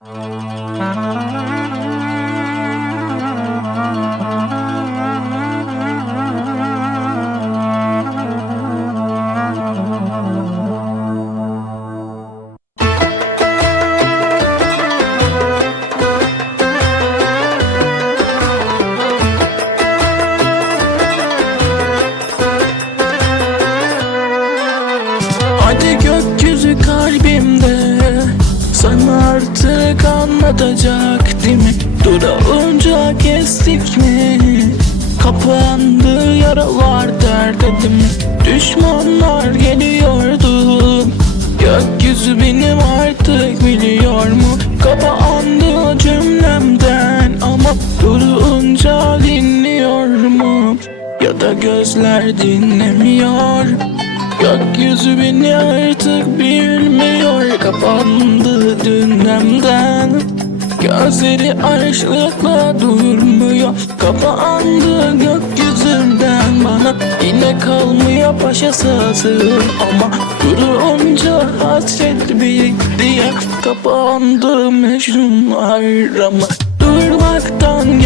Hadi artık anlatacak değil mi? Durağınca kestik mi? Kapandı yaralar derdedim mi? Düşmanlar geliyordu Gökyüzü benim artık biliyor mu? Kapandı cümlemden Ama durunca dinliyor mu? Ya da gözler dinlemiyor Gökyüzü beni artık bilmiyor. Kapandı dündemden Gözleri açlıkla durmuyor. Kapandı gökyüzünden Bana. Yine kalmıyor paşa sazı Ama durunca hasret birikti Kapandı mecnunlar ama Durmaktan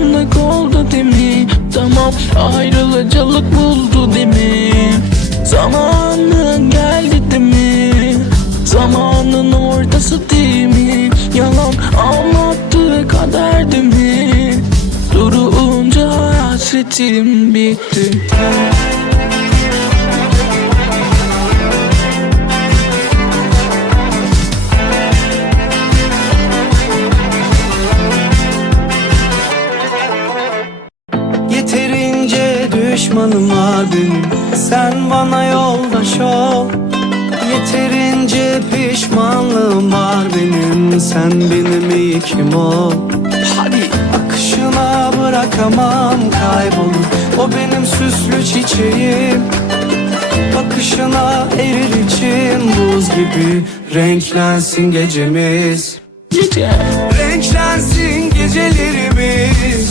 Alışkanlık oldu değil mi? Tamam ayrılacılık buldu değil mi? Zamanın geldi değil mi? Zamanın ortası değil mi? Yalan anlattığı kader değil mi? Durunca hasretim bitti düşmanım var benim. Sen bana yoldaş ol. Yeterince pişmanlığım var benim. Sen benim ilkim ol. Hadi. Akışına bırakamam kaybolur O benim süslü çiçeğim. Bakışına erir içim. Buz gibi Renklensin gecemiz. Gece. Renklensin gecelerimiz